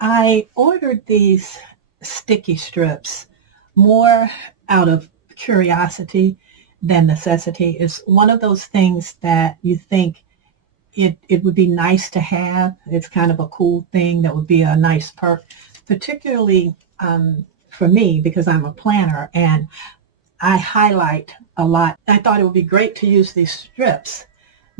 I ordered these sticky strips more out of curiosity than necessity. It's one of those things that you think it would be nice to have. It's kind of a cool thing that would be a nice perk, particularly for me because I'm a planner and I highlight a lot. I thought it would be great to use these strips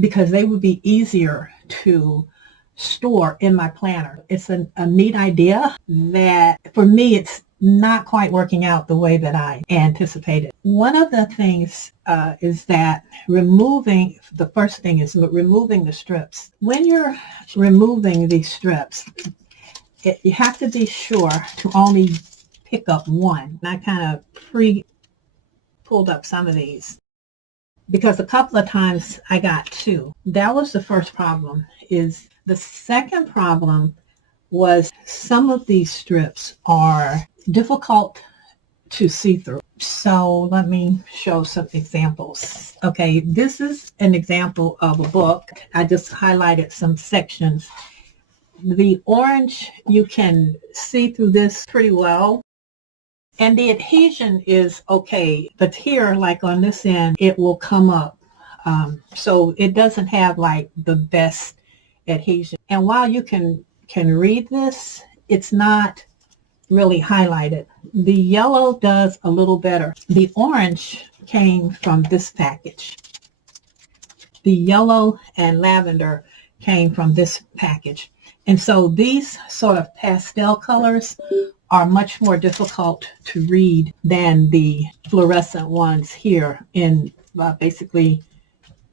because they would be easier to store in my planner. It's a neat idea that for me it's not quite working out the way that I anticipated. One of the things is that the first thing is removing the strips. When you're removing these strips, you have to be sure to only pick up one. And I kind of pulled up some of these because a couple of times I got two. That was the first problem. The second problem was some of these strips are difficult to see through. So let me show some examples. Okay, this is an example of a book. I just highlighted some sections. The orange, you can see through this pretty well. And the adhesion is okay, but here, like on this end, it will come up. So it doesn't have like the best adhesion. And while you can read this, it's not really highlighted. The yellow does a little better. The orange came from this package. The yellow and lavender came from this package. And so these sort of pastel colors are much more difficult to read than the fluorescent ones here in basically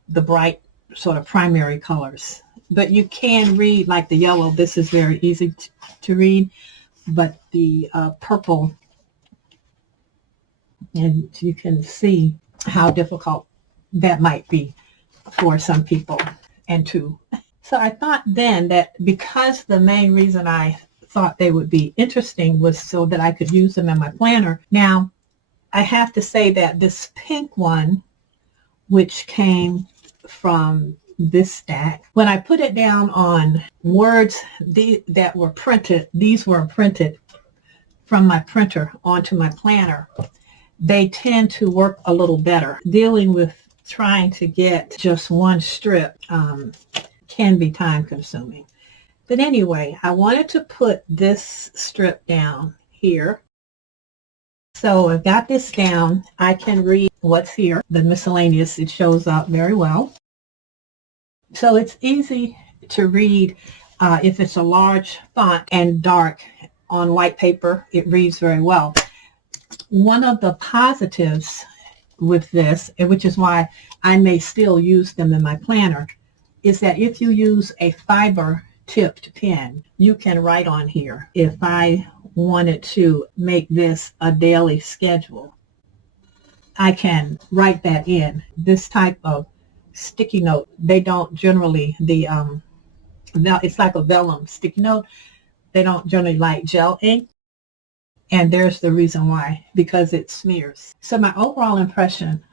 the bright sort of primary colors. But you can read like the yellow. This is very easy to read. But the purple, and you can see how difficult that might be for some people and to. So I thought then that because the main reason I thought they would be interesting was so that I could use them in my planner. Now, I have to say that this pink one, which came from this stack, when I put it down on words that were printed, these were printed from my printer onto my planner, they tend to work a little better. Dealing with trying to get just one strip can be time consuming. But anyway, I wanted to put this strip down here. So I've got this down. I can read what's here. The miscellaneous, it shows up very well. So it's easy to read if it's a large font and dark on white paper. It reads very well. One of the positives with this, which is why I may still use them in my planner, is that if you use a fiber tipped pen, you can write on here. If I wanted to make this a daily schedule, I can write that in. This type of sticky note, they don't generally, it's like a vellum sticky note. They don't generally like gel ink. And there's the reason why, because it smears. So my overall impression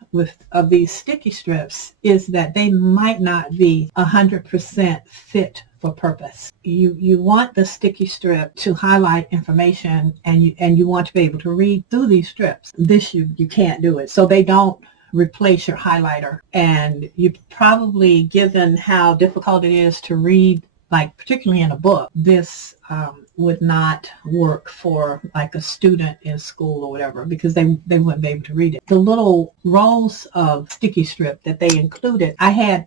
of these sticky strips is that they might not be 100% fit for purpose. You want the sticky strip to highlight information, and you want to be able to read through these strips. This you can't do it. So they don't replace your highlighter. And you probably, given how difficult it is to read, like particularly in a book, this would not work for like a student in school or whatever, because they wouldn't be able to read it. The little rolls of sticky strip that they included, I had,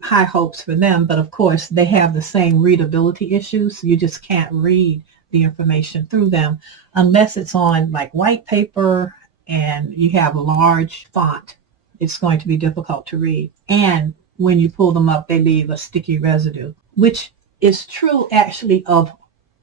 high hopes for them, but of course they have the same readability issues. You just can't read the information through them unless it's on like white paper and you have a large font. It's going to be difficult to read. And when you pull them up, they leave a sticky residue, which is true actually of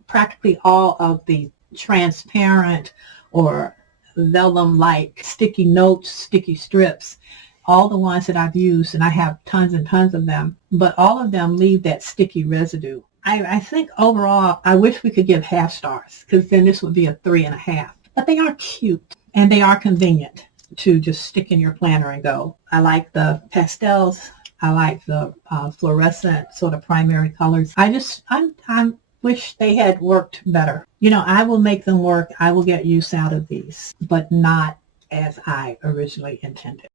practically all of the transparent or vellum-like sticky notes, sticky strips. All the ones that I've used, and I have tons and tons of them, but all of them leave that sticky residue. I think overall, I wish we could give half stars, because then this would be a 3.5. But they are cute, and they are convenient to just stick in your planner and go. I like the pastels. I like the fluorescent sort of primary colors. I'm wish they had worked better. I will make them work. I will get use out of these, but not as I originally intended.